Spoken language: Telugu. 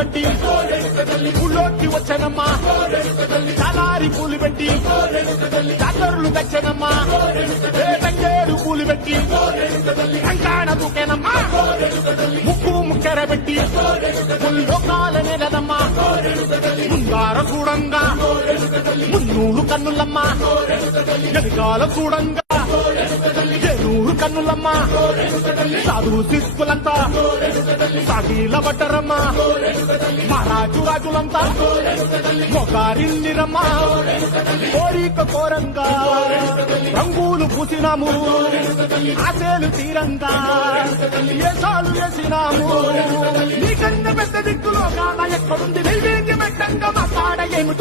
కట్టి ఊళ్ళోకి వచ్చానమ్మా చాలారి పూలు పెట్టి జాతరులు తెచ్చానమ్మా తంగేడు పూలు పెట్టి కంకాణ దూకేనమ్మా ముక్కు ముక్కెర పెట్టి ముల్లోకాలనే లేదమ్మా ముందార చూడంగా మున్నూరు కన్నులమ్మా ఎనకాల చూడంగా ఏనూరు కన్నులమ్మా సాధు శిస్తులంతా సాగిల పట్టరమ్మా మహారాజు రాజులంతా మొగారిల్లిరమ్మా కోరిక కోరంగా రంగులు పూసినాము ఆశలు తీరంగా ఏసాలు వేసినాము నీకన్నా పెద్ద దిక్కులో కాన ఎక్కడుంది నైవేద్యం పెట్టంగా మాట్లాడ ఏమిటో